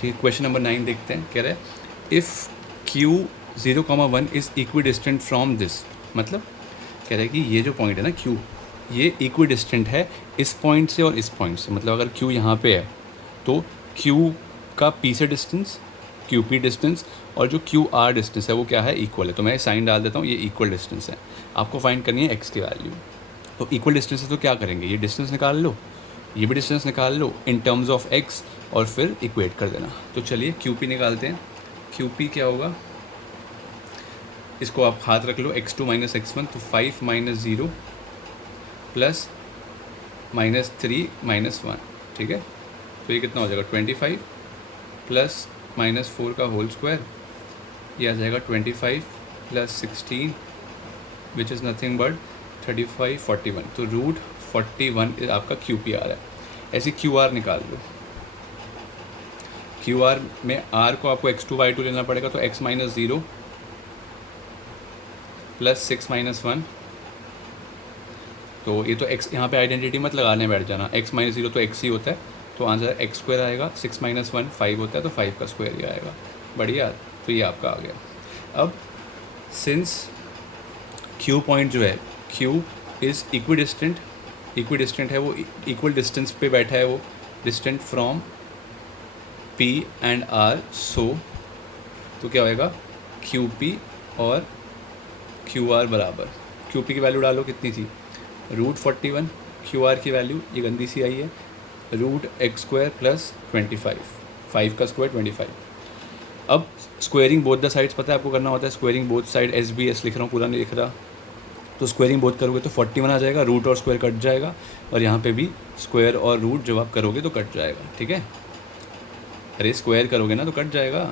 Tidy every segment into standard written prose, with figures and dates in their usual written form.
ठीक है, question number 9 देखते हैं। कह रहा है if Q 0,1 is equi distant from this, मतलब कह रहा है कि ये जो पॉइंट है ना Q, ये इक्वी डिस्टेंट है इस पॉइंट से और इस पॉइंट से। मतलब अगर Q यहाँ पे है तो Q का P से डिस्टेंस, QP डिस्टेंस, और जो QR डिस्टेंस है वो क्या है, इक्वल है। तो मैं साइन डाल देता हूँ, ये इक्वल डिस्टेंस है। आपको फाइंड करनी है x की वैल्यू। तो इक्वल डिस्टेंस है तो क्या करेंगे, ये डिस्टेंस निकाल लो, ये भी डिस्टेंस निकाल लो इन टर्म्स ऑफ x, और फिर इक्वेट कर देना। तो चलिए QP निकालते हैं। QP क्या होगा, इसको आप हाथ रख लो, x2 माइनस x1, तो 5 माइनस 0 प्लस माइनस 3 माइनस 1, ठीक है। तो ये कितना हो जाएगा 25 प्लस माइनस 4 का होल स्क्वायर, ये आ जाएगा 25 plus 16 which is nothing but 35 41। तो रूट 41 आपका QP आ रहा है। ऐसे QR निकाल लो। QR में R को आपको x2 y2 लेना पड़ेगा, तो x माइनस 0 प्लस 6 माइनस 1। तो ये तो x यहाँ पे आइडेंटिटी मत लगाने बैठ जाना, x माइनस 0 तो x ही होता है, तो आंसर x स्क्वायर आएगा। 6 माइनस 1 5 होता है, तो 5 का स्क्वायर ही आएगा। बढ़िया, तो ये आपका आ गया। अब सिंस Q पॉइंट जो है, Q इज़ इक्विडिस्टेंट है, वो इक्वल डिस्टेंस पे बैठा है, वो distant from P and R, सो तो क्या होएगा QP और QR बराबर, QP की वैल्यू डालो, कितनी थी रूट 41, QR की वैल्यू ये गंदी सी आई है, रूट x स्क्वायर प्लस 25, 5 का स्क्वायर 25। अब स्क्वेयरिंग बोथ द साइड्स पता है आपको करना होता है, स्क्वेयरिंग बोथ साइड, SBS लिख रहा हूँ, पूरा नहीं लिख रहा। तो स्क्वेयरिंग बोथ करोगे तो 41 आ जाएगा, रूट और स्क्वायर कट जाएगा, और यहाँ पे भी स्क्वायर और रूट जब आप करोगे तो कट जाएगा, ठीक है। अरे स्क्वायर करोगे ना तो कट जाएगा,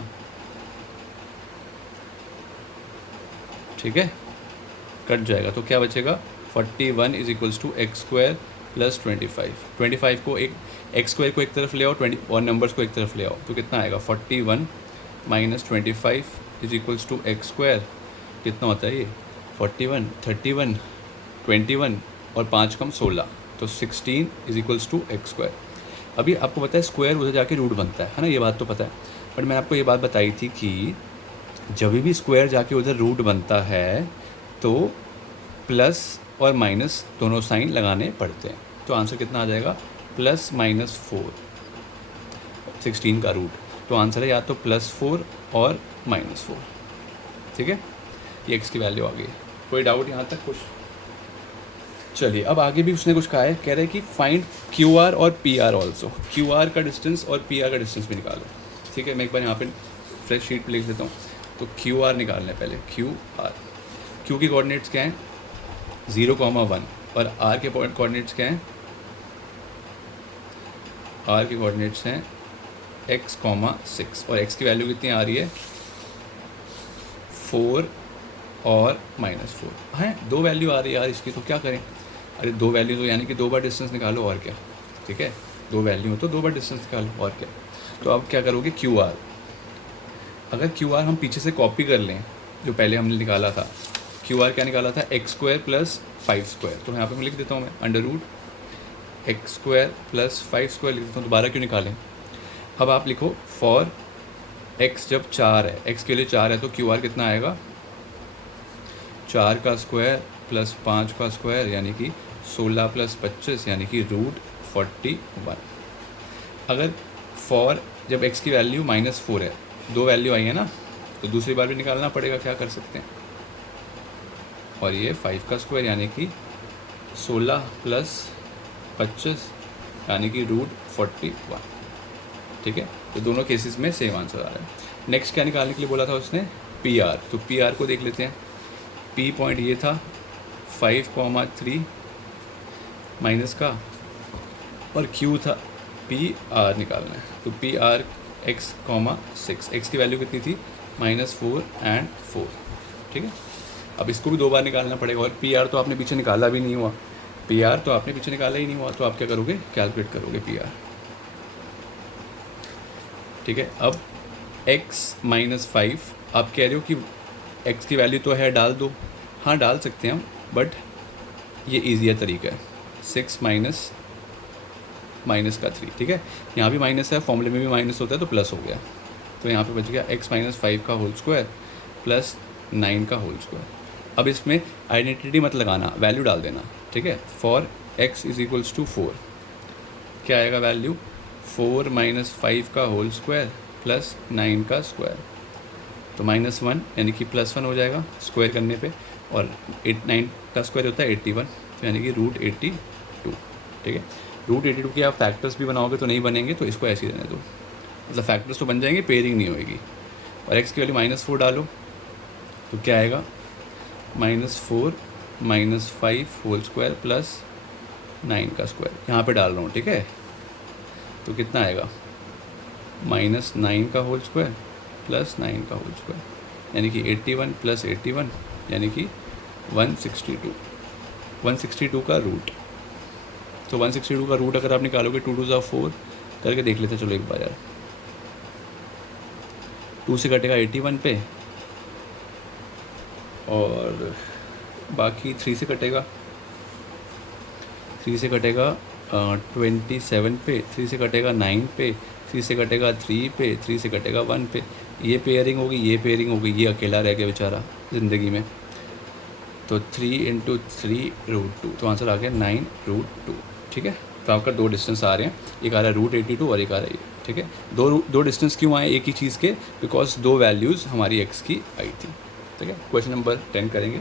ठीक है, कट जाएगा। तो क्या बचेगा 41 is equals to X square plus 25 को एक एक्स स्क्वायर को एक तरफ ले आओ, 20 और नंबर्स को एक तरफ ले आओ, तो कितना आएगा 41 minus 25 is equals to X square. कितना होता है ये 41 31 21 और 5 कम 16, तो 16 is equals to X square. अभी आपको पता है स्क्वायर उधर जाके रूट बनता है ना, ये बात तो पता है। बट मैंने आपको ये बात बताई थी कि जब भी स्क्वायर जाके उधर रूट बनता है तो प्लस और माइनस दोनों साइन लगाने पड़ते हैं। तो आंसर कितना आ जाएगा प्लस माइनस 4, 16 का रूट। तो आंसर है या तो +4 और -4, ठीक है। ये x की वैल्यू आ गई। कोई डाउट यहाँ तक कुछ? चलिए अब आगे भी उसने कुछ कहा है, कह रहे हैं कि फाइंड QR और PR ऑल्सो। QR का डिस्टेंस और PR का डिस्टेंस भी निकालो, ठीक है। मैं एक बार यहाँ पे फ्रेश शीट पे लिख लेता हूँ। तो QR निकालना है पहले, QR। Q की कोऑर्डिनेट्स क्या हैं 0,1 और R के कोऑर्डिनेट्स क्या हैं, R के कोऑर्डिनेट्स हैं x,6 और x की वैल्यू कितनी आ रही है 4 और -4 हैं। 2 वैल्यू आ रही है यार इसकी, तो क्या करें। अरे 2 वैल्यू तो यानी कि 2 बार डिस्टेंस निकालो, और क्या, ठीक है। 2 वैल्यू हो तो 2 बार डिस्टेंस निकालो, और क्या। तो अब क्या करोगे QR, अगर QR हम पीछे से कॉपी कर लें जो पहले हमने निकाला था, QR क्या निकाला था x स्क्वायर प्लस 5 स्क्वायर। तो यहाँ पे मैं लिख देता हूँ, मैं under root x square plus 5 square लिख देता हूँ। दोबारा क्यों निकालें। अब आप लिखो फॉर x जब 4 है, x के लिए 4 है, तो QR कितना आएगा 4 का स्क्वायर प्लस 5 का स्क्वायर यानी कि 16 प्लस 25 यानी कि रूट 41। अगर फॉर जब x की वैल्यू -4 है, 2 वैल्यू आई है ना, तो दूसरी बार भी निकालना पड़ेगा, क्या कर सकते हैं। और ये 5 का स्क्वायर यानी कि 16 प्लस 25 यानी कि रूट 41, ठीक है। तो दोनों केसेस में सेम आंसर आ रहा है। नेक्स्ट क्या निकालने के लिए बोला था उसने, PR। तो PR को देख लेते हैं। P पॉइंट ये था 5,3 माइनस का, और Q था PR निकालना है। तो PR x,6, x की वैल्यू कितनी थी -4 एंड 4, ठीक है। अब इसको भी 2 बार निकालना पड़ेगा, और PR तो आपने पीछे निकाला भी नहीं हुआ, PR तो आपने पीछे निकाला ही नहीं हुआ, तो आप क्या करोगे कैलकुलेट करोगे PR, ठीक है। अब x -5 आप कह रहे हो कि x की वैल्यू तो है डाल दो, हाँ डाल सकते हैं हम, बट ये ईजियर तरीका है। 6 माइनस माइनस का 3, ठीक है। यहाँ भी माइनस है, फॉर्मूले में भी माइनस होता है तो प्लस हो गया, तो यहाँ पे बच गया x माइनस 5 का होल स्क्वायर प्लस 9 का होल स्क्वायर। अब इसमें आइडेंटिटी मत लगाना, वैल्यू डाल देना, ठीक है। For x is equals to 4, क्या आएगा वैल्यू, 4 माइनस 5 का होल स्क्वायर प्लस 9 का स्क्वायर, तो -1 यानी कि +1 हो जाएगा स्क्वायर करने पे, और 9 का स्क्वायर होता है 81, तो यानी कि √82, ठीक है। √82 के आप फैक्टर्स भी बनाओगे तो नहीं बनेंगे, तो इसको ऐसे ही रहने दो, मतलब फैक्टर्स तो बन जाएंगे, पेयरिंग नहीं होएगी। और x की वैल्यू -4 डालो तो क्या आएगा, -4 माइनस 5 होल स्क्वायर प्लस 9 का स्क्वायर, यहाँ पे डाल रहा हूँ, ठीक है। तो कितना आएगा, -9 का होल स्क्वायर प्लस 9 का होल स्क्वायर, यानी कि 81 प्लस 81 यानी कि 162, 162 का रूट। तो 162 का रूट अगर आप निकालोगे 2 2 4 करके देख लेते, चलो एक बार यार। 2 से कटेगा 81 पे, और बाकी 3 से कटेगा, 3 से कटेगा 27 पे, 3 से कटेगा 9 पे, 3 से कटेगा 3 पे, 3 से कटेगा 1 पे। ये पेयरिंग होगी, ये पेयरिंग होगी, ये अकेला रह गया बेचारा ज़िंदगी में। तो 3 × 3 √2, तो आंसर आ गया 9√2, ठीक है। तो आपका 2 डिस्टेंस आ रहे हैं, एक आ रहा है √82 और एक आ रहा है ये, ठीक है। दो डिस्टेंस क्यों आए एक ही चीज़ के, बिकॉज 2 वैल्यूज़ हमारी x की आई थी, ठीक है। क्वेश्चन नंबर 10 करेंगे।